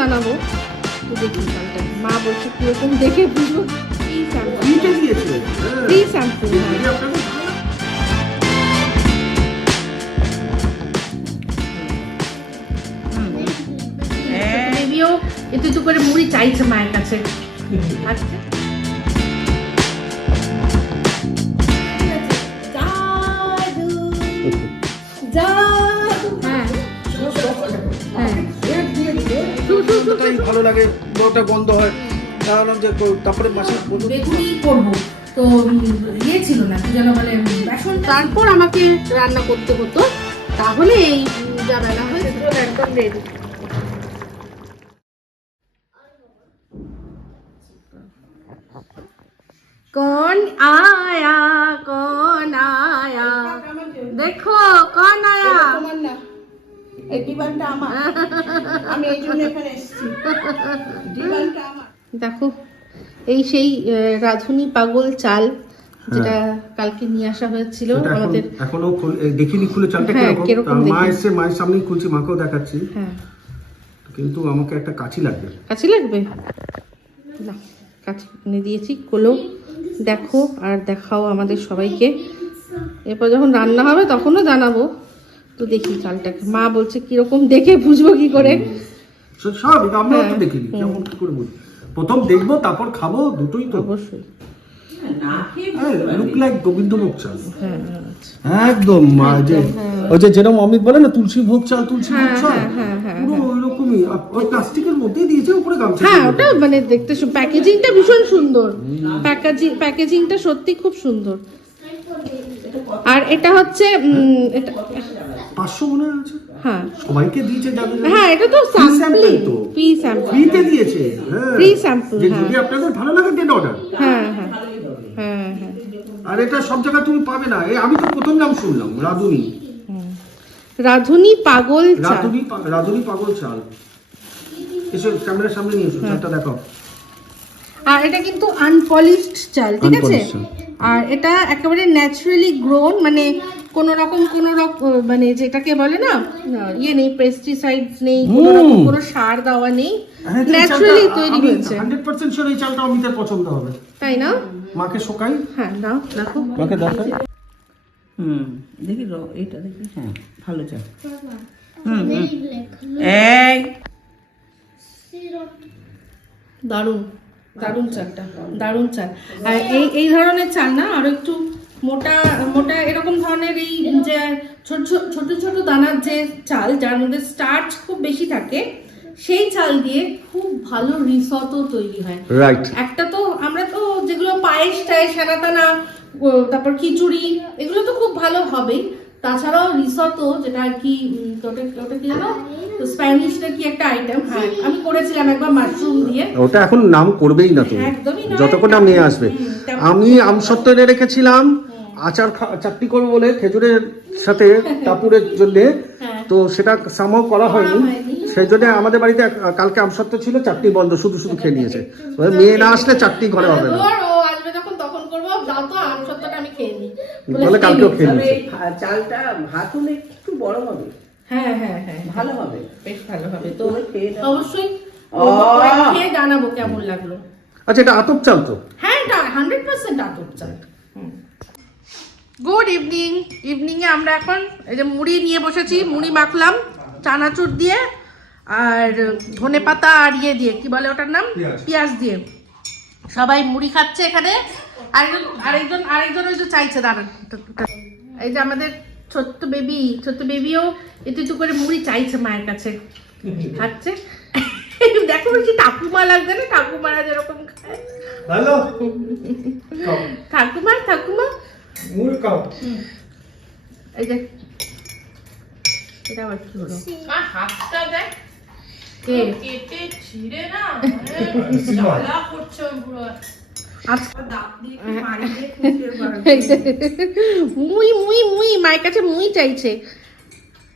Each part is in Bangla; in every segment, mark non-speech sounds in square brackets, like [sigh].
জানাব। তো দেখি চালটা মা বলছে কীরকম দেখে বুঝব। ফ্রি বেবিও একটু একটু করে মুড়ি চাইছে মায়ের কাছে। আচ্ছা। লাগে ওটা গন্ধ হয় তাহলে যে কো- তারপরে মাসে বলুন বেগুনি করবো তো উম, ইয়ে ছিল না কি যেন বলে বেসন তারপর আমাকে রান্না করতে হতো তাহলে এই উম, যা বেলা হয় সেগুলো একদম রেডি कौन आया कौन आया देखो कौन आया তোমার না এই ডিমান্ডটা আমার। আমি এই জন্য এখানে এসেছি। আমার। দেখো এই সেই রাঁধুনি পাগল চাল যেটা কালকে নিয়ে আসা হয়েছিল আমাদের। এখনও দেখিনি খুলে চালটা হ্যাঁ, কীরকম। মা এসে মায়ের সামনেই খুলছি মাকেও দেখাচ্ছি। হ্যাঁ। কিন্তু আমাকে একটা কাছি লাগবে। কাছে লাগবে? না কাছে এনে দিয়েছি কোলো। দেখো আর দেখাও আমাদের সবাইকে। এরপর যখন রান্না হবে তখনও জানাব। তো দেখি চালটাকে মা বলছে কীরকম দেখে বুঝব কি করে? স্বাভাবিক আমরাও তো হ্যাঁ, দেখিনি কেমন কি করে প্রথম দেখব তারপর খাব দুটোই তো। অবশ্যই। লুক লাইক গোবিন্দভোগ চাল। হ্যাঁ হ্যাঁ, আচ্ছা। একদম মা যে ওই যে যেরকম অমিত বলে না তুলসী ভোগ চাল তুলসী ভোগ হ্যাঁ, চাল? হ্যাঁ, পুরো ওইরকমই আর ওই প্লাস্টিকের মধ্যেই দিয়েছে উপরে গামছা হ্যাঁ ওটা মানে দেখতে প্যাকেজিংটা ভীষণ সুন্দর। প্যাকেজিং প্যাকেজিংটা সত্যি খুব সুন্দর। আর এটা হচ্ছে এটা পাঁচশো মনে হয় আছে। হ্যাঁ। সবাইকে দিয়েছে যাদের হ্যাঁ এটা তো স্যাম্পলিং তো। ফ্রি স্যাম্পল ফ্রিতে দিয়েছে হ্যাঁ। যে হ্যাঁ। যদি আপনাদের ভালো লাগে দেন অর্ডার হ্যাঁ হ্যাঁ হ্যাঁ হ্যাঁ। আর এটা সব জায়গায় তুমি পাবে না। এই আমি তো প্রথম নাম শুনলাম রাধুনি। রাধুনি পাগল চা রাধুনি রাধুনি পাগল চাল। এসো ক্যামেরার সামনে নিয়ে হ্যাঁ। এসো চালটা দেখাও। আর এটা কিন্তু আনপলিশড চাল ঠিক আছে? আর এটা একেবারে ন্যাচারালি গ্রোন মানে কোন রকম কোন রকম মানে যেটাকে বলে না ইয়ে নেই পেস্টিসাইডস নেই কোন রকম। কোনো সার দেওয়া নেই ন্যাচারালি তৈরি হয়েছে। হান্ড্রেড পার্সেন্ট শিওর এই চালটা অমিতের পছন্দ হবে। তাই না? মাকে শোকাই। হ্যাঁ দাও দেখো। মাকে দেখাই। হুম দেখি র এটা দেখি। হ্যাঁ ভালো চাল। হুম। হুম। এই। দারুণ দারুণ চালটা দারুণ চাল। আর এই এই ধরনের চাল না আরও একটু মোটা মোটা এরকম ধরনের এই যে ছোট ছোট দানার যে চাল যার মধ্যে স্টার্চ খুব বেশি থাকে সেই চাল দিয়ে খুব ভালো রিসতও তৈরি হয়। রাইট একটা তো আমরা তো যেগুলো পায়েস টায়েস সানাতানা ও, তারপর খিচুড়ি এগুলো তো খুব ভালো হবেই। তাছাড়াও রিসতো যেটা আর কি ওটা ওটা কি জানো? তো স্প্যানিশ না কি একটা আইটেম হ্যাঁ আমি করেছিলাম একবার মাশরুম দিয়ে। ওটা এখন নাম করবেই না তুমি। যতক্ষণ নাম নিয়ে আসবে। আমি আমসত্ব এনে রেখেছিলাম। আচার খা- চাটনি করব বলে খেজুরের সাথে কাপুরের জন্য। হ্যাঁ। তো সেটা সামাও করা হয়নি। সেই জন্য আমাদের বাড়িতে এক- কালকে আমসত্ব ছিল চাটনি বন্ধ শুধু শুধু খেয়ে নিয়েছে। মেয়ে না আসলে চাটনি ঘরে হবে না। তাহলে কালকেও খেয়ে নিয়েছে। চালটা ভাত হলে একটু বড় হবে। হ্যাঁ হ্যাঁ হ্যাঁ ভালো হবে। বেশ ভালো হবে তো। তুমি খেয়ে নাও। অবশ্যই। খেয়ে জানাব কেমন লাগল। আচ্ছা এটা আতপ চাল তো? হ্যাঁ এটা হান্ড্রেড পার্সেন্ট আতপ চাল। গুড ইভিনিং ইভিনিংয়ে আমরা এখন এই যে মুড়ি নিয়ে বসেছি মুড়ি মাখলাম চানাচুর দিয়ে আর ধনে পাতা আর ইয়ে দিয়ে কি বলে ওটার নাম? পেঁয়াজ। দিয়ে। সবাই মুড়ি খাচ্ছে এখানে। আরেকজন আরেকজন আরেকজন ওই যে চাইছে দাঁড়ান। এই যে আমাদের ছোট্ট বেবি ছোট্ট বেবিও একটু একটু করে মুড়ি চাইছে মায়ের কাছে। খাচ্ছে। দেখো বলছি ঠাকুমা লাগবে না? ঠাকুমারা যেরকম খায়। [laughs] ঠাকুমা ঠাকুমা মুড়ি খাও এই যে এটা আবার কি হলো? আর হাতটা দেখ। কে? কেটে ছিঁড়ে না মানে [laughs] জ্বালা করছে পুরো। পারবে [laughs] মুই মুই মুই মায়ের কাছে মুই চাইছে।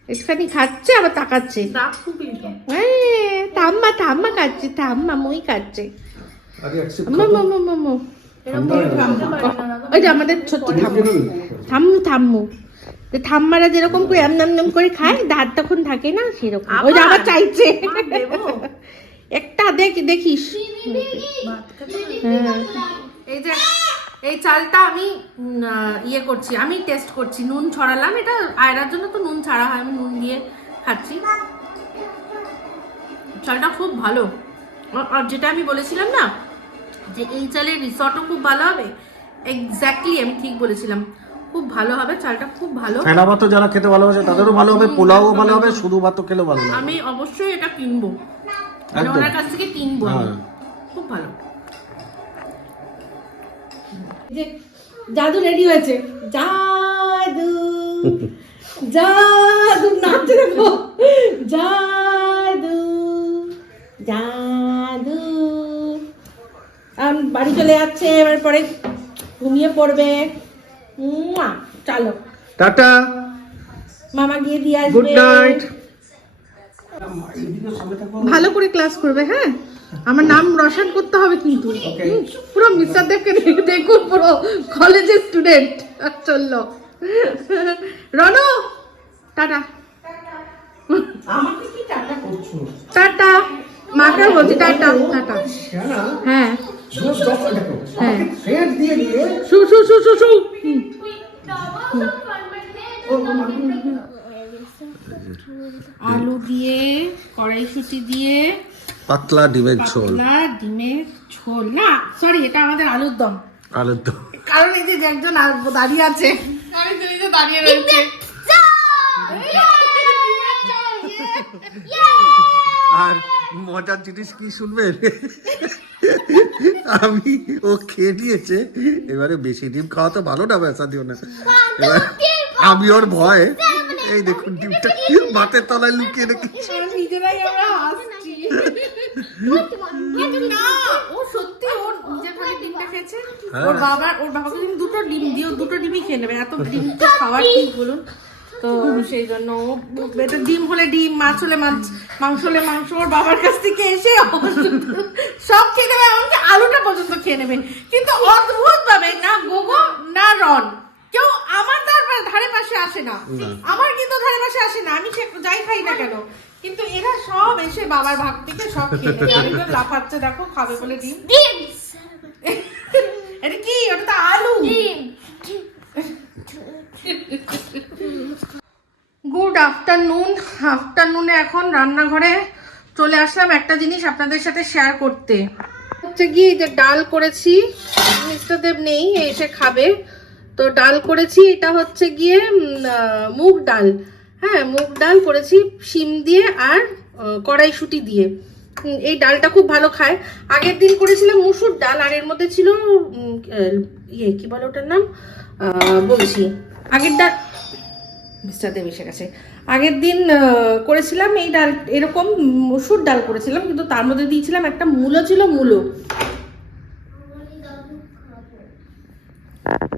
একটুখানি খাচ্ছে আবার তাকাচ্ছে। হ্যাঁ, থাম্মা থাম্মা খাচ্ছে থাম্মা মুই খাচ্ছে আম্মা মাম্মা মাম্মা হয়ে। ওই যে আমাদের ছোট্ট থাম্মু থাম্মু থাম্মু তো ঠাম্মারা যেরকম করে এম নাম করে খায় দাঁত তখন থাকে না সেরকম। ওই যে আবার? চাইছে। দেবো। দেখ দেখিস। হ্যাঁ। এই যে এই চালটা আমি ইয়ে করছি আমি টেস্ট করছি। নুন ছড়ালাম এটা আয়রার জন্য তো নুন ছাড়া হয় আমি নুন দিয়ে খাচ্ছি। চালটা খুব ভালো। আর যেটা আমি বলেছিলাম না যে এই চালের রিসর্টও খুব ভালো হবে? এক্স্যাক্টলি আমি ঠিক বলেছিলাম। খুব ভালো হবে চালটা খুব ভালো। ফেনা ভাতও যারা খেতে ভালোবাসে তাদেরও ভালো হবে পোলাও ভালো হবে শুধু ভাতও খেলেও ভালো হবে আমি অবশ্যই এটা কিনবো। মানে। ওনার কাছ থেকে কিনবো হ্যাঁ। খুব ভালো। যে জাদু রেডি হয়েছে। জাদু। জাদু নাচছে দেখো জাদু। জাদু। বাড়ি চলে যাচ্ছে এবার পরে ঘুমিয়ে পড়বে। চলো। টাটা। মামা গিয়ে দিয়ে আসবে। গুড নাইট ভালো করে ক্লাস করবে হ্যাঁ? আমার নাম রশন করতে হবে কিন্তু। পুরো মিস্টার দেবকে দেখুন পুরো কলেজের স্টুডেন্ট চলল। রনো টাটা। টাটা করছ? টাটা। মাকে বলছি টাটা টাটা। হ্যাঁ। হ্যাঁ। দিয়ে দিয়ে শু শু শু শু শু। আলু দিয়ে কড়াইশুটি দিয়ে পাতলা ডিমের ঝোল। পাতলা ডিমের ঝোল। না সরি এটা আমাদের আলুর দম। আলুর দম। কারণ এই যে একজন দাঁড়িয়ে আছে। আমি তুমি তো দাঁড়িয়ে রয়েছে। আর মজার জিনিস কি শুনবেন? আমি ও খেয়ে নিয়েছে। এবারে বেশি ডিম খাওয়া তো ভালো না বেসা দিও না। এবার আমি ওর ভয় এই দেখুন ডিমটা মাথার তলায় লুকিয়ে রেখে নিজেরাই আমরা হাসছি। না ও সত্যি ওর নিজের ডিমটা খেয়েছে ওর বাবা ওর বাবাকে কিন্তু দুটো ডিম দিও দুটো ডিমই খেয়ে নেবে। এত ডিম তো খাওয়ার ঠিক বলুন? তো সেই জন্য ও এটা ডিম হলে ডিম মাছ হলে মাছ। মাংস হলে মাংস ওর বাবার কাছ থেকে এসে সব খেয়ে নেবে এমনকি আলুটা পর্যন্ত খেয়ে নেবে। কিন্তু অদ্ভুত ভাবে না গোগো না রন কেউ আমার তার ধারে পাশে আসে না। আমার কিন্তু ধারে পাশে আসে না আমি সে- যাই খাই না কেন? কিন্তু এরা সব এসে বাবার ভাগ থেকে সব খেয়ে নেবে। [laughs] আরেকজন লাফাচ্ছে দেখো খাবে বলে ডিম। এটা কি? ওটা তো আলু। [laughs] গুড আফটারনুন আফটারনুনে এখন রান্নাঘরে চলে আসলাম একটা জিনিস আপনাদের সাথে শেয়ার করতে। হচ্ছে কি যে ডাল করেছি মিস্টার দেব নেই এসে খাবে। তো ডাল করেছি, এটা হচ্ছে গিয়ে মুগ ডাল। হ্যাঁ মুগ ডাল করেছি, শিম দিয়ে আর কড়াইশুঁটি দিয়ে। এই ডালটা খুব ভালো খায়। আগের দিন করেছিলাম মুসুর ডাল, আর এর মধ্যে ছিল ইয়ে কি বলে ওটার নাম? বলছি। আগের ডাল মিস্টার দেব কাছে। আগের দিন করেছিলাম এই ডাল এরকম মসুর ডাল করেছিলাম কিন্তু তার মধ্যে দিয়েছিলাম একটা মূলো ছিল মূলো।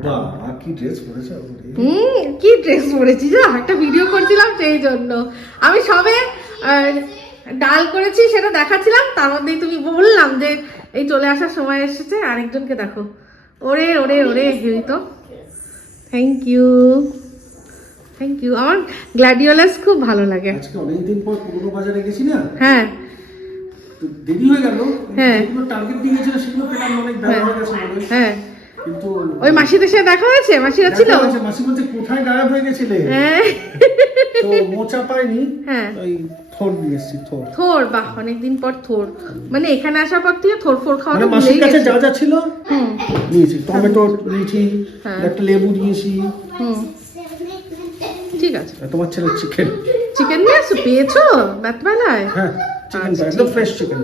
বাবা কি ড্রেস পরেছে? হুম কি ড্রেস পরেছি যা? একটা ভিডিও করছিলাম সেই জন্য। আমি সবে ডাল করেছি সেটা দেখাচ্ছিলাম তার মধ্যেই তুমি বললাম যে এই চলে আসার সময় এসেছে আরেকজনকে দেখো। ওরে ওরে ওরে হেরি তো। থ্যাংক ইউ থ্যাংক ইউ আমার গ্ল্যাডিওলাস খুব ভালো লাগে। আজকে অনেকদিন পর পুরনো বাজারে গেছি না? হ্যাঁ। তো দেরি হয়ে গেল। হ্যাঁ। টার্গেট দিয়ে গেছিল সেগুলো পেলাম অনেক বেলা হয়ে। গেছে হ্যাঁ। কিন্তু ওই মাসিদের সাথে দেখা হয়েছে? মাসিরা ছিল? মাসি কোথায় গায়েব হয়ে গেছিলে? হ্যাঁ। তো মোচা পাইনি। হ্যাঁ। ওই থর নিয়ে এসছি থর। থোর বাহ অনেকদিন পর থোর। মানে এখানে আসার পর থেকে থোর ফোর খাওয়া মানে মাসির কাছে যা যা ছিল নিয়েছি। টমেটো নিয়েছি হ্যাঁ। একটা লেবু নিয়েছি। হুম। ঠিক আছে। তোমার ছেলে চিকেন চিকেন নিয়ে আসো পেয়েছ রাতবেলায় হ্যাঁ চিকেন আচ্ছা, একদম ফ্রেশ চিকেন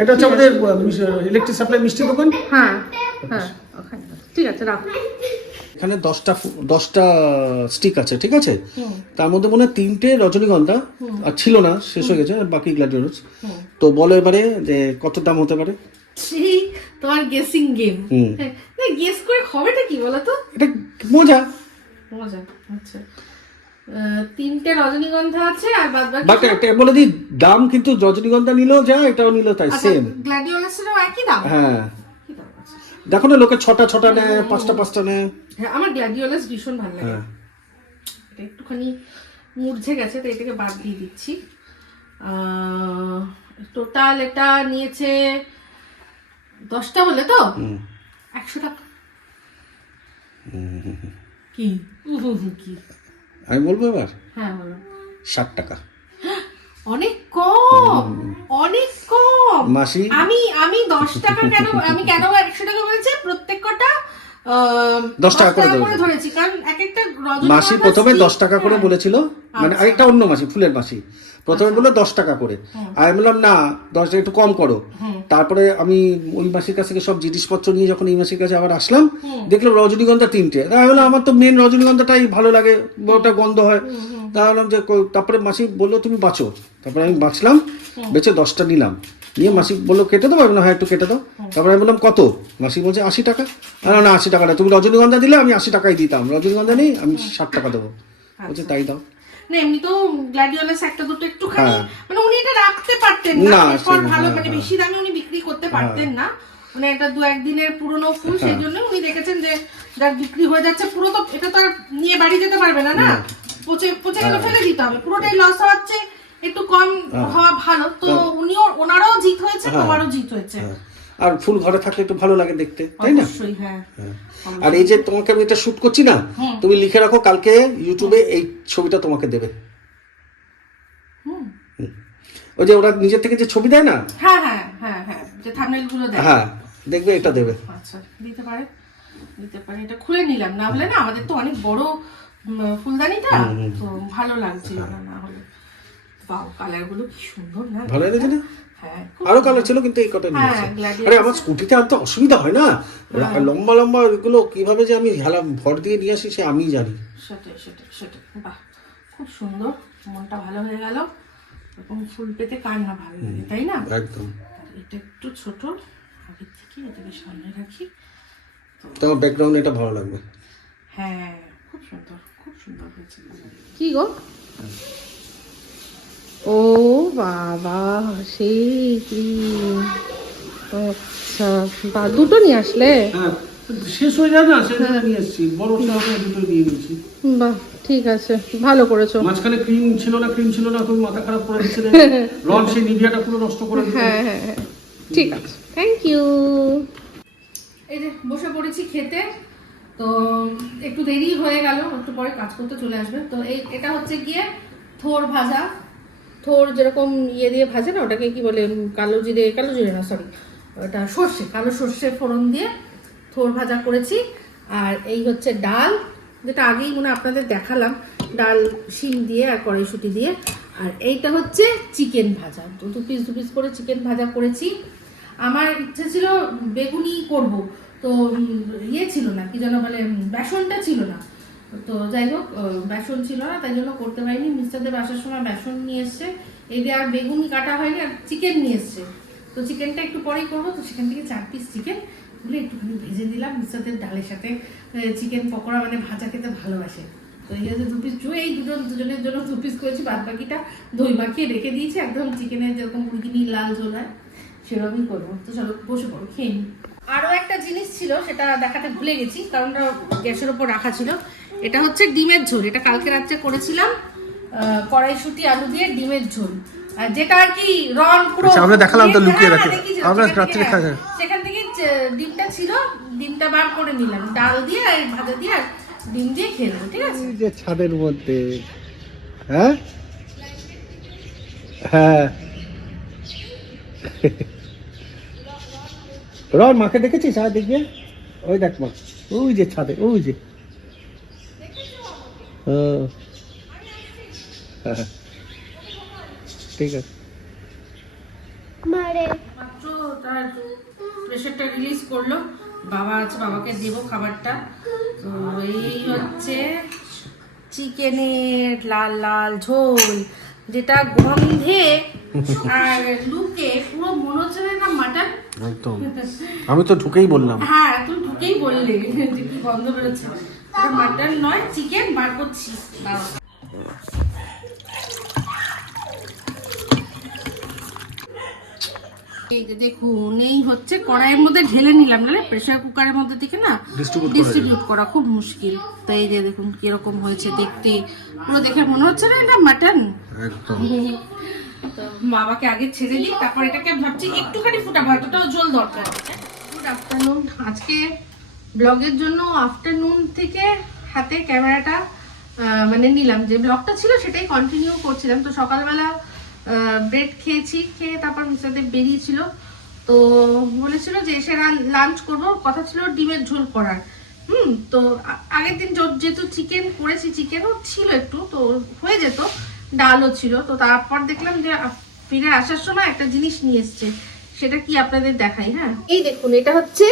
এটা হচ্ছে আমাদের ইলেকট্রিক সাপ্লাই মিষ্টি দোকান? হ্যাঁ হ্যাঁ ওখানে ঠিক আছে রাখো। এখানে দশটা দশটা স্টিক আছে ঠিক আছে? তার মধ্যে মনে হয় তিনটে রজনীগন্ধা আর ছিল না শেষ হয়ে গেছে আর বাকি গ্ল্যাডিওলাস তো বলো এবারে যে কত দাম হতে পারে? সেই তোমার গেসিং গেম হুম। গেস করে খবরটা কি বলো তো? এটা মজা। মজা আচ্ছা। তিনটে রজনীগন্ধা আছে আর বাদ বাকি বাট একটা বলে দিই দাম কিন্তু রজনীগন্ধা নিলেও যা এটাও নিলেও তাই আচ্ছা সেম গ্ল্যাডিওলাসেরও একই দাম? হ্যাঁ। দেখো না লোকে ছটা ছটা নেয় পাঁচটা পাঁচটা নেয়। হ্যাঁ আমার গ্ল্যাডিওলাস ভীষণ ভালো লাগে। হ্যাঁ। এটা একটুখানি মূর্ঝে গেছে তো এটাকে বাদ দিয়ে দিচ্ছি। টোটাল এটা নিয়েছে দশটা বলে তো। একশো টাকা। কি? কি? আমি বলব এবার? হ্যাঁ ষাট টাকা। অনেক কম অনেক কম। মাসি? আমি আমি দশ টাকা কেন আমি কেন একশো টাকা বলেছি? প্রত্যেক কটা দশ টাকা করে ধরেছি। কারণ এক একটা মাসি প্রথমে দশ টাকা করে। বলেছিল। মানে আরেকটা অন্য মাসি ফুলের মাসি। প্রথমে বলল দশ টাকা করে। আমি বললাম না দশ টাকা একটু কম করো। তারপরে আমি ওই মাসির কাছ থেকে সব জিনিসপত্র নিয়ে যখন এই মাসির কাছে আবার আসলাম দেখলাম রজনীগন্ধা তিনটে। তাই বললাম আমার তো মেন রজনীগন্ধাটাই ভালো লাগে ওটা গন্ধ হয়। তা বললাম যে তারপরে মাসি বলল তুমি বাঁচো। তারপরে আমি বাঁচলাম বেঁচে দশটা নিলাম। নিয়ে মাসি বলল কেটে দেবো? আমি হ্যাঁ একটু কেটে দাও। তারপরে আমি বললাম কত? মাসি বলছে আশি টাকা। আমি না আশি টাকা না তুমি রজনীগন্ধা দিলে আমি আশি টাকাই দিতাম। রজনীগন্ধা নেই আমি ষাট টাকা দেবো। বলছে তাই দাও। না এমনি গ্ল্যাডিওলাস একটা দুটো একটুখানি হ্যাঁ। মানে উনি এটা রাখতে পারতেন না না, এরপর ভালো হ্যাঁ, মানে হ্যাঁ। বেশি দামে উনি বিক্রি করতে পারতেন না। মানে এটা দু একদিনের পুরনো ফুল সেই জন্য উনি দেখেছেন যে যার বিক্রি হয়ে যাচ্ছে। পুরো তো এটা তো আর নিয়ে বাড়ি যেতে পারবে না না? পচে পচে গেলে ফেলে দিতে হবে। পুরোটাই লস হচ্ছে একটু কম হওয়া ভালো। তো উনিও ওনারও জিত হয়েছে তোমারও জিত হয়েছে। হ্যাঁ। আর ফুল ঘরে থাকলে একটু ভালো লাগে দেখতে তাই না? অবশ্যই হ্যাঁ। হ্যাঁ। আর এই যে তোমাকে আমি এটা শুট করছি না তুমি লিখে রাখো কালকে ইউটিউবে এই ছবিটা তোমাকে দেবে। ওই যে ওরা নিজের থেকে যে ছবি দেয় না? হ্যাঁ হ্যাঁ হ্যাঁ হ্যাঁ যে থামনেলগুলো দেয়। হ্যাঁ দেখবে এটা দেবে। আচ্ছা দিতে পারে দিতে পারে এটা খুলে নিলাম। না হলে না আমাদের তো অনেক বড় ফুলদানিটা তো ভালো লাগছিল না না হলে। বাও কালারগুলো কি সুন্দর না? ভালো লেগেছে না? আরও কালার ছিল কিন্তু এই কটা নিয়েছে আরে আমার স্কুটিতে আনতে অসুবিধা হয় না? লম্বা লম্বা ওইগুলো কীভাবে যে আমি হেলা ভর দিয়ে নিয়ে আসি সে আমিই জানি। সেটাই সেটাই সেটাই। বাহ খুব সুন্দর। মনটা ভালো হয়ে গেল। এরকম ফুল পেতে কার না ভালো লাগে তাই না? একদম। এটা একটু ছোট আগের থেকে এটাকে সামনে রাখি। তোমার ব্যাকগ্রাউন্ড এটা ভালো লাগবে। হ্যাঁ খুব সুন্দর খুব সুন্দর হয়েছে। কি গো? ও বাবা সেই কি? আচ্ছা বা দুটো নিয়ে আসলে? হ্যাঁ শেষ হয়ে যায় না সেটা নিয়ে এসেছি। বড় দুটো দিয়ে নিয়েছি। বাহ ঠিক আছে ভালো করেছ। মাঝখানে ক্রিম ছিল না ক্রিম ছিল না তুমি মাথা খারাপ করে দিচ্ছে রন [laughs] সেই নিভিয়াটা পুরো নষ্ট করে দিল। হ্যাঁ হ্যাঁ হ্যাঁ ঠিক আছে। থ্যাংক ইউ এই যে বসে পড়েছি খেতে তো একটু দেরি হয়ে গেল একটু পরে কাজ করতে চলে আসবে। তো এই এটা হচ্ছে গিয়ে থোর ভাজা। থোর যেরকম ইয়ে দিয়ে ভাজে না, ওটাকে কি বলে কালো জিরে কালো জিরে না সরি ওটা সর্ষে, কালো সর্ষে ফোড়ন দিয়ে থোর ভাজা করেছি। আর এই হচ্ছে ডাল, যেটা আগেই মনে আপনাদের দেখালাম, ডাল শিম দিয়ে আর কড়াইশুটি দিয়ে। আর এইটা হচ্ছে চিকেন ভাজা তো দু পিস দু পিস করে চিকেন ভাজা করেছি। আমার ইচ্ছে ছিল বেগুনি করব, তো ইয়ে ছিল না, কি যেন বলে বেসনটা ছিল না। তো যাই হোক বেসন ছিল না, তাই জন্য করতে পারিনি। মিস্টারদের আসার সময় বেসন নিয়ে এসছে। এই দিয়ে আর বেগুনি কাটা হয়নি, আর চিকেন নিয়ে এসছে। তো চিকেনটা একটু পরেই করব, তো সেখান থেকে চার পিস চিকেনগুলো একটুখানি ভেজে দিলাম। মিস্টারদের ডালের সাথে চিকেন পকোড়া মানে ভাজা খেতে ভালোবাসে। তো এই হচ্ছে দু পিস এই দুজন, দুজনের জন্য দু পিস করেছি, বাদ বাকিটা দই মাখিয়ে রেখে দিয়েছি। একদম চিকেনের যেরকম মুরগিনি লাল ঝোল হয়, সেরকমই করব। তো চলো, বসে পড়ো, খেয়ে নিই। আরও একটা জিনিস ছিল, সেটা দেখাতে ভুলে গেছি, কারণ ওটা গ্যাসের ওপর রাখা ছিল। এটা হচ্ছে ডিমের ঝোল এটা কালকে রাত্রে করেছিলাম কড়াইশুঁটি আলু দিয়ে ডিমের ঝোল যেটা আর কি রন পুরো আচ্ছা, আমরা দেখালাম তো হ্যাঁ, লুকিয়ে হ্যাঁ, রাখি। আমরা রাত্রে খাই। হ্যাঁ, সেখান থেকে ডিমটা ছিল ডিমটা বার করে নিলাম ডাল দিয়ে আর ভাজা দিয়ে আর ডিম দিয়ে খেয়ে নেব ঠিক আছে যে ছাদের মধ্যে হ্যাঁ হ্যাঁ রন মাকে দেখেছিস আর দেখবে ওই দেখ মা ওই যে ছাদে ওই যে। হ্যাঁ। ঠিক আছে। মাত্র তার প্রেশারটা রিলিজ করল। বাবা আছে বাবাকে দেবো খাবারটা। তো এই হচ্ছে চিকেনের লাল লাল ঝোল যেটা গন্ধে আর লুকে পুরো মনে হচ্ছে না মাটন একদম। আমি তো ঢুকেই বললাম। হ্যাঁ তুই ঢুকেই বললি গন্ধ বেরোচ্ছে। মাটন নয় চিকেন বার করছি। এই যে দেখুন এই হচ্ছে কড়াইয়ের মধ্যে ঢেলে নিলাম না প্রেসার কুকারের মধ্যে থেকে না ডিস্ট্রিবিউট করা খুব মুশকিল। তো এই যে দেখুন কীরকম হয়েছে দেখতে। পুরো দেখে মনে হচ্ছে না এটা মাটন একদম। [laughs] তো বাবাকে আগে ছেড়ে দিই তারপর এটাকে ভাবছি একটুখানি ফুটাবো এতটাও জল দরকার গুড আফটারনুন আজকে ব্লগের জন্য আফটারনুন থেকে হাতে ক্যামেরাটা মানে নিলাম। যে ব্লগটা ছিল সেটাই কন্টিনিউ করছিলাম। তো সকালবেলা ব্রেড খেয়েছি, খেয়ে তারপর মিস্টারদের বেরিয়েছিল। তো বলেছিল যে এসে লাঞ্চ করব। কথা ছিল ডিমের ঝোল করার। হুম, তো আগের দিন যেহেতু চিকেন করেছি চিকেনও ছিল একটু, তো হয়ে যেত। ডালও ছিল। তো তারপর দেখলাম যে ফিরে আসার সময় একটা জিনিস নিয়ে এসছে। সেটা কি আপনাদের দেখাই হ্যাঁ? এই দেখুন, এটা হচ্ছে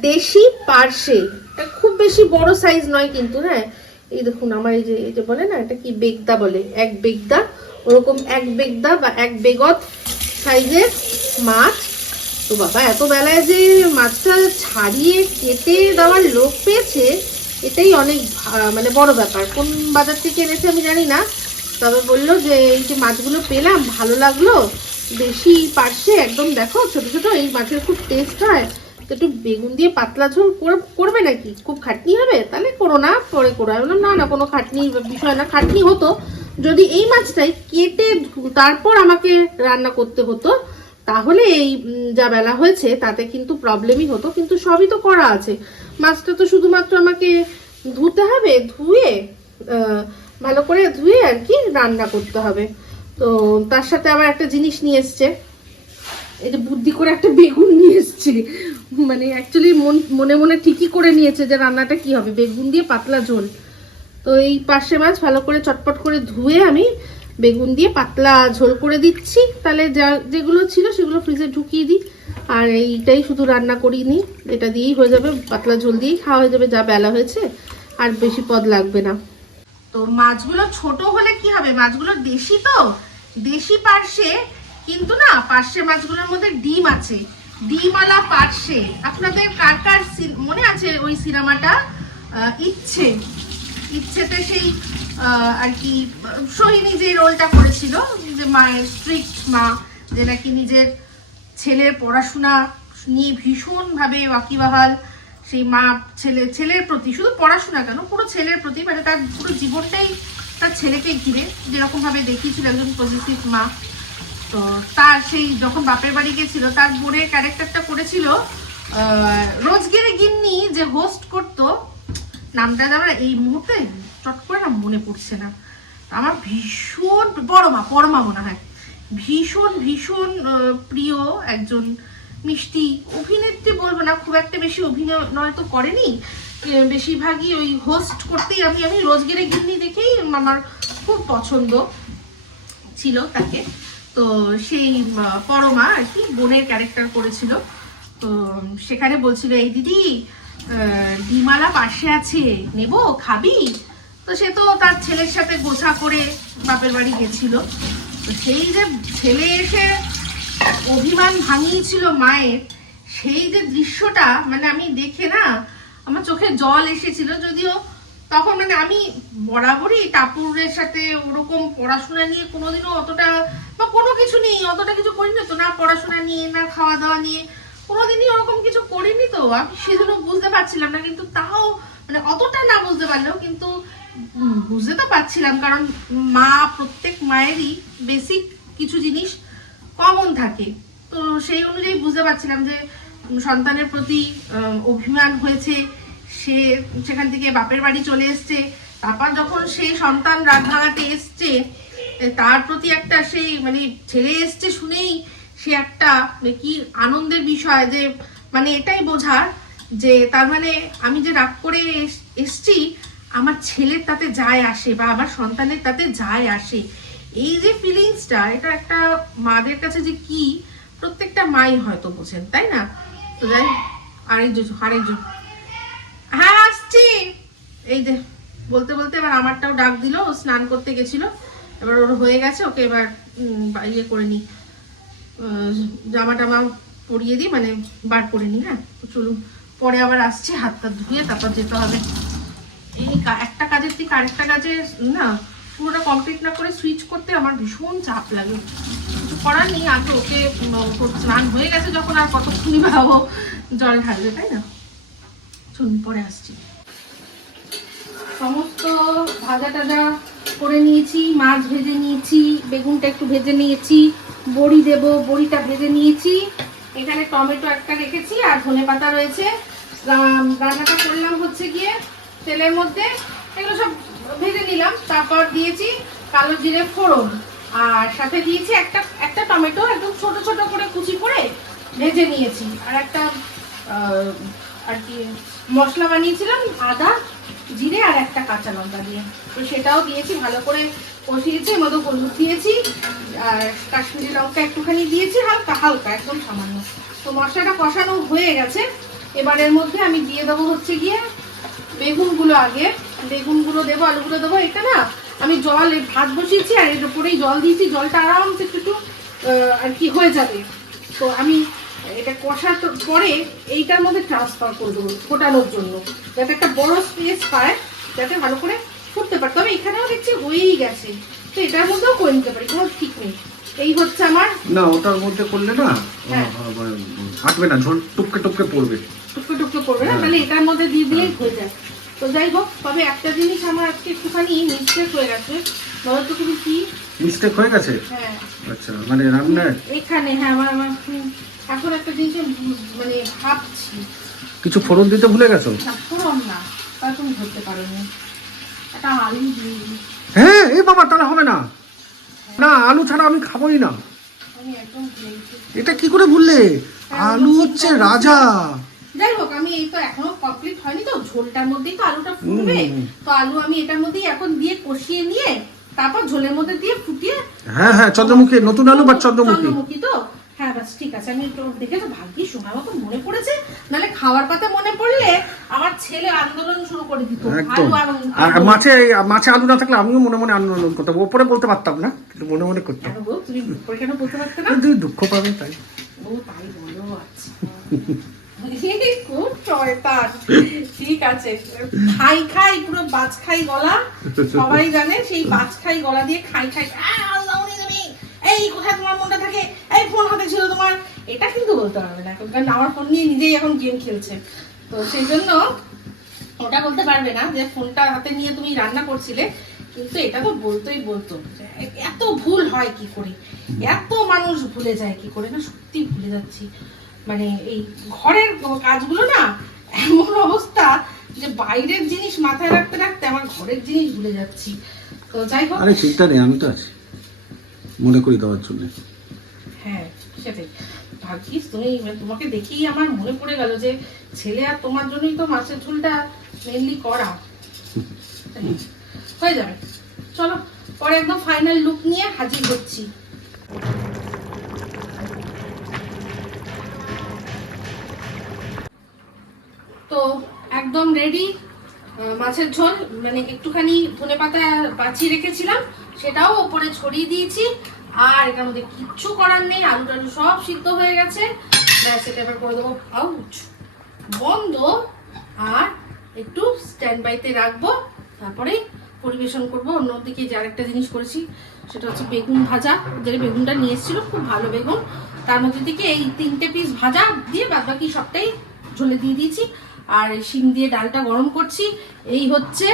দেশি পার্শে এটা খুব বেশি বড় সাইজ নয় কিন্তু হ্যাঁ? এই দেখুন, আমার এই যে এই যে বলে না, এটা কি বেগদা বলে? এক বেগদা, ওরকম এক বেগদা বা এক বেগত সাইজের মাছ। তো বাবা, এত বেলায় যে মাছটা ছাড়িয়ে কেটে দেওয়ার লোক পেয়েছে, এটাই অনেক মানে বড় ব্যাপার। কোন বাজার থেকে এনেছে আমি জানি না। তবে বলল যে, এই যে মাছগুলো পেলাম, ভালো লাগল। বেশি পার্শ্বে, একদম দেখো, ছোট ছোট, এই মাছের খুব টেস্ট হয়। একটু বেগুন দিয়ে পাতলা ঝোল করে- করবে নাকি? খুব খাটনি হবে? তাহলে করো না, পরে করো। আমি না না, কোনো খাটনি বিষয় না। খাটনি হতো। যদি এই মাছটাই কেটে তারপর আমাকে রান্না করতে হতো, তাহলে এই যা বেলা হয়েছে, তাতে কিন্তু প্রবলেমই হতো। কিন্তু সবই তো করা আছে। মাছটা তো শুধুমাত্র আমাকে ধুতে হবে, ধুয়ে ভালো করে ধুয়ে আর কি রান্না করতে হবে। তো তার সাথে আবার একটা জিনিস নিয়ে এসছে। এই যে বুদ্ধি করে একটা বেগুন নিয়ে এসছে। মানে অ্যাকচুয়ালি মন, মনে ঠিকই করে নিয়েছে যে রান্নাটা কি হবে। বেগুন দিয়ে পাতলা ঝোল। তো এই পার্শে মাছ ভালো করে চটপট করে ধুয়ে আমি বেগুন দিয়ে পাতলা ঝোল করে দিচ্ছি। তাহলে যা, যেগুলো ছিল সেগুলো ফ্রিজে ঢুকিয়ে দিই। আর এইটাই শুধু রান্না করিনি এটা দিয়েই হয়ে যাবে, পাতলা ঝোল দিয়েই খাওয়া হয়ে যাবে, যা বেলা হয়েছে। আর বেশি পদ লাগবে না। তো মাছগুলো ছোট হলে কি হবে? মাছগুলো দেশি তো? দেশি পার্শে, কিন্তু না, পার্শে মাছগুলোর মধ্যে ডিম আছে। ডিমওয়ালা পার্শে আপনাদের কার কার মনে আছে ওই সিনেমাটা? ইচ্ছে। ইচ্ছেতে সেই আর কি, সোহিনী যে রোলটা করেছিল, যে মায়ের স্ট্রিক্ট মা, যে নাকি নিজের ছেলের পড়াশোনা নিয়ে ভীষণভাবে ওয়াকিবাহাল, সেই মা ছেলে ছেলের প্রতি, শুধু পড়াশোনা কেন, পুরো ছেলের প্রতি মানে তার পুরো জীবনটাই তার ছেলেকে ঘিরে যেরকম ভাবে দেখিয়েছিল একজন পজিটিভ মা। তো তার সেই যখন বাপের বাড়ি গেছিল, তার বোনের ক্যারেক্টারটা করেছিল রোজগেরে গিন্নি যে হোস্ট করতো, নামটা আমার এই মুহূর্তে চট করে না মনে পড়ছে না। আমার ভীষণ বড় মা, পরমা মনে হয়। ভীষণ ভীষণ প্রিয় একজন মিষ্টি অভিনেত্রী বলব না, খুব একটা বেশি অভিনয় তো করেনি। বেশিরভাগই ওই হোস্ট করতেই আমি আমি রোজগেরে গিন্নি দেখেই আমার খুব পছন্দ ছিল তাকে। তো সেই পরমা আর কি, বোনের ক্যারেক্টার করেছিল। তো সেখানে বলছিল, এই দিদি ডিমালা পাশে আছে, নেব, খাবি? তো সে তো তার ছেলের সাথে গোছা করে বাপের বাড়ি গেছিল। তো সেই যে ছেলে এসে অভিমান ভাঙিয়েছিল মায়ের, সেই যে দৃশ্যটা মানে আমি দেখে না, আমার চোখে জল এসেছিল, যদিও তখন মানে আমি বরাবরই টাপুরের সাথে ওরকম পড়াশোনা নিয়ে কোনোদিনও অতটা বা কোনো কিছু নেই অতটা কিছু করিনি তো, না পড়াশোনা নিয়ে, না খাওয়া দাওয়া নিয়ে, কোনোদিনই ওরকম কিছু করিনি তো। আমি সেজন্য বুঝতে পারছিলাম না, কিন্তু তাও মানে অতটা না বুঝতে পারলেও কিন্তু বুঝতে তো পারছিলাম কারণ মা প্রত্যেক মায়েরই বেসিক কিছু জিনিস কমন থাকে। তো সেই অনুযায়ী বুঝতে পারছিলাম যে সন্তানের প্রতি অভিমান হয়েছে সে সেখান থেকে বাপের বাড়ি চলে এসছে। তারপর যখন সেই সন্তান রাত ভাঙাতে এসছে তার প্রতি একটা সেই মানে ছেলে এসছে শুনেই সে একটা মানে কি আনন্দের বিষয় যে মানে এটাই বোঝার যে তার মানে আমি যে রাগ করে এস- এসছি, আমার ছেলের তাতে যায় আসে বা আমার সন্তানের তাতে যায় আসে। এই যে ফিলিংসটা এটা একটা মাদের কাছে যে কি, প্রত্যেকটা মাই হয়তো বোঝেন, তাই না? তো যাই আরেকজন আরেকজন। আসছি এই যে, বলতে বলতে এবার আমারটাও ডাক দিল স্নান করতে গেছিল। এবার ওর হয়ে গেছে, ওকে এবার ইয়ে করে নি জামা টামা পরিয়ে দিই মানে বার করে নি হ্যাঁ? চলুন, পরে আবার আসছি হাত টাত ধুয়ে তারপর যেতে হবে। এই একটা কাজের থেকে আরেকটা কাজে, না, পুরোটা কমপ্লিট না করে সুইচ করতে আমার ভীষণ চাপ লাগে। করার নেই, আগে ওকে স্নান হয়ে গেছে যখন আর কতক্ষণই ভাবো জল ঢালবে, তাই না? চলুন, পরে আসছি। সমস্ত ভাজা টাজা করে নিয়েছি, মাছ ভেজে নিয়েছি, বেগুনটা একটু ভেজে নিয়েছি, বড়ি দেব, বড়িটা ভেজে নিয়েছি। এখানে টমেটো একটা রেখেছি আর ধনে পাতা রয়েছে। রান্নাটা করলাম হচ্ছে গিয়ে তেলের মধ্যে। এগুলো সব ভেজে নিলাম, তারপর দিয়েছি কালো জিরে ফোড়ন। আর সাথে দিয়েছি একটা একটা টমেটো, একদম ছোট ছোট করে কুচি করে ভেজে নিয়েছি। আর একটা আর কি, মশলা বানিয়েছিলাম, আদা জিরে আর একটা কাঁচা লঙ্কা দিয়ে। তো সেটাও দিয়েছি, ভালো করে কষিয়েছি মধ্যে হলুদ দিয়েছি, আর কাশ্মীরি লঙ্কা একটুখানি দিয়েছি, হালকা হালকা, একদম সামান্য। তো মশলাটা কষানো হয়ে গেছে। এবার এর মধ্যে আমি দিয়ে দেবো হচ্ছে গিয়ে বেগুনগুলো আগে। বেগুনগুলো দেবো, আলুগুলো দেবো। এটা না, আমি জল ভাত বসিয়েছি আর এর উপরেই জল দিয়েছি। জলটা আরামসে একটু একটু আর কি হয়ে যাবে। তো আমি এটা কষার তো- পরে এইটার মধ্যে ট্রান্সফার করে দেবো ফোটানোর জন্য যাতে একটা বড় স্পেস পায় যাতে ভালো করে ফুটতে পারে। তবে এখানেও দেখছি হয়েই গেছে। তো এটার মধ্যেও করে নিতে পারি কোনো ঠিক নেই। এই হচ্ছে আমার না ওটার মধ্যে করলে না হ্যাঁ। হাঁটবে না ঝোল টুককে টুককে পড়বে। টুকরো টুকরো করবে না তাহলে এটার মধ্যে দিয়ে দিলেই হয়ে। যায়। তো যাই হোক তবে একটা জিনিস আমার আজকে একটুখানি মিস্টেক হয়ে গেছে। বলো তো তুমি কি? মিস্টেক হয়ে গেছে? হ্যাঁ। আচ্ছা মানে রান্নায় এখানে হ্যাঁ আমার আমার এখন একটা জিনিস মানে ভাবছি। কিছু ফোড়ন দিতে ভুলে গেছো? না ফোড়ন না। তা তুমি ধরতে পারোনি। একটা আলু দিয়ে হ্যাঁ এই বাবা তাহলে হবে না। না আলু ছাড়া আমি খাবোই না। এটা কি করে ভুললে? আলু হচ্ছে রাজা। যাই হোক আমি এই তো এখনও কমপ্লিট হয়নি তো। ঝোলটার মধ্যেই তো আলুটা ফুটবে। তো আলু আমি এটার মধ্যেই এখন দিয়ে কষিয়ে নিয়ে তারপর ঝোলের মধ্যে দিয়ে ফুটিয়ে হ্যাঁ হ্যাঁ চন্দ্রমুখী নতুন আলু বা চন্দ্রমুখী? চন্দ্রমুখী তো। হ্যাঁ বাস ঠিক আছে আমি একটু দেখে তো ভাগ্যি সময় মতো মনে পড়েছে। নাহলে খাওয়ার কথা মনে পড়লে আমার ছেলে আন্দোলন শুরু করে দিত একদম। আর মাছে মাছে আলু না থাকলে আমিও মনে মনে আন্দোলন করতাম। ওপরে বলতে পারতাম না কিন্তু মনে মনে করতাম। তুমি পরে কেন বলতে পারতে না? কিন্তু দুঃখ পাবে তাই। ও তাই বলো আচ্ছা। [laughs] খুব শয়তান। ঠিক আছে। খাই খাই পুরো বাজ খাই গলা। সবাই জানে সেই বাজ খাই গলা দিয়ে খাই খাই। তুমি এই কোথায় তোমার মনটা থাকে? ফোন হাতে ছিল তোমার, এটা কিন্তু বলতে পারবে না এখন, কারণ আমার ফোন নিয়ে নিজেই এখন গেম খেলছে। তো সেই জন্য ওটা বলতে পারবে না যে ফোনটা হাতে নিয়ে তুমি রান্না করছিলে, কিন্তু এটা তো বলতোই বলতো। এত ভুল হয় কি করে? এত মানুষ ভুলে যায় কি করে? না, সত্যি ভুলে যাচ্ছি। মানে এই ঘরের কাজগুলো না এমন অবস্থা যে বাইরের জিনিস মাথায় রাখতে রাখতে আমার ঘরের জিনিস ভুলে যাচ্ছি। তো যাই হোক। আরে চিন্তা নেই, আমি তো আছি। মনে করি দেওয়ার জন্য। হ্যাঁ সেটাই। ভাগ্যিস, তুমি মানে তোমাকে দেখেই আমার মনে পড়ে গেল যে ছেলে আর তোমার জন্যই তো মাছের ঝোলটা মেনলি করা। হয়ে যাবে। চলো, পরে একদম ফাইনাল লুক নিয়ে হাজির হচ্ছি। তো একদম রেডি মাছের ঝোল মানে একটুখানি ধনে পাতা বাছিয়ে রেখেছিলাম, সেটাও ওপরে ছড়িয়ে দিয়েছি। আর এটার মধ্যে কিচ্ছু করার নেই, আলু টালু সব সিদ্ধ হয়ে গেছে। ব্যাস, এটা এবার করে দেবো আউচ বন্ধ, আর একটু স্ট্যান্ড বাইতে রাখব। তারপরে পরিবেশন করব। অন্যদিকে যে আরেকটা জিনিস করেছি, সেটা হচ্ছে বেগুন ভাজা। যে বেগুনটা নিয়ে এসেছিল, খুব ভালো বেগুন। তার মধ্যে থেকে এই তিনটে পিস ভাজা দিয়ে বাদ বাকি সবটাই ঝোলে দিয়ে দিয়েছি। আর শিম দিয়ে ডালটা গরম করছি। এই হচ্ছে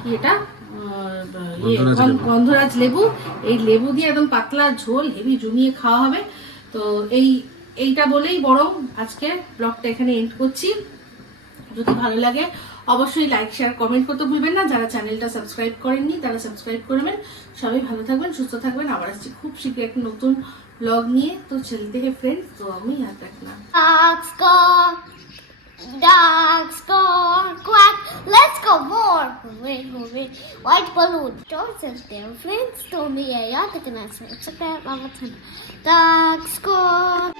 কি এটা? গন্ধরাজ লেবু। এই লেবু দিয়ে একদম পাতলা ঝোল হেভি জমিয়ে খাওয়া হবে। তো এই এইটা বলেই বরং আজকে ব্লগটা এখানে এন্ড করছি। যদি ভালো লাগে অবশ্যই লাইক শেয়ার কমেন্ট করতে ভুলবেন না। যারা চ্যানেলটা সাবস্ক্রাইব করেননি তারা সাবস্ক্রাইব করবেন সবাই ভালো থাকবেন সুস্থ থাকবেন। আবার আসছি খুব শীঘ্রই একটা নতুন ব্লগ নিয়ে। তো ছেলে থেকে ফ্রেন্ড তো আমি আর রাখলাম Ducks gone quack. Let's go more. Hooray, hooray. White balloon. Johnson, their friends don't be a yacht at the next Except that Mama Ducks gone.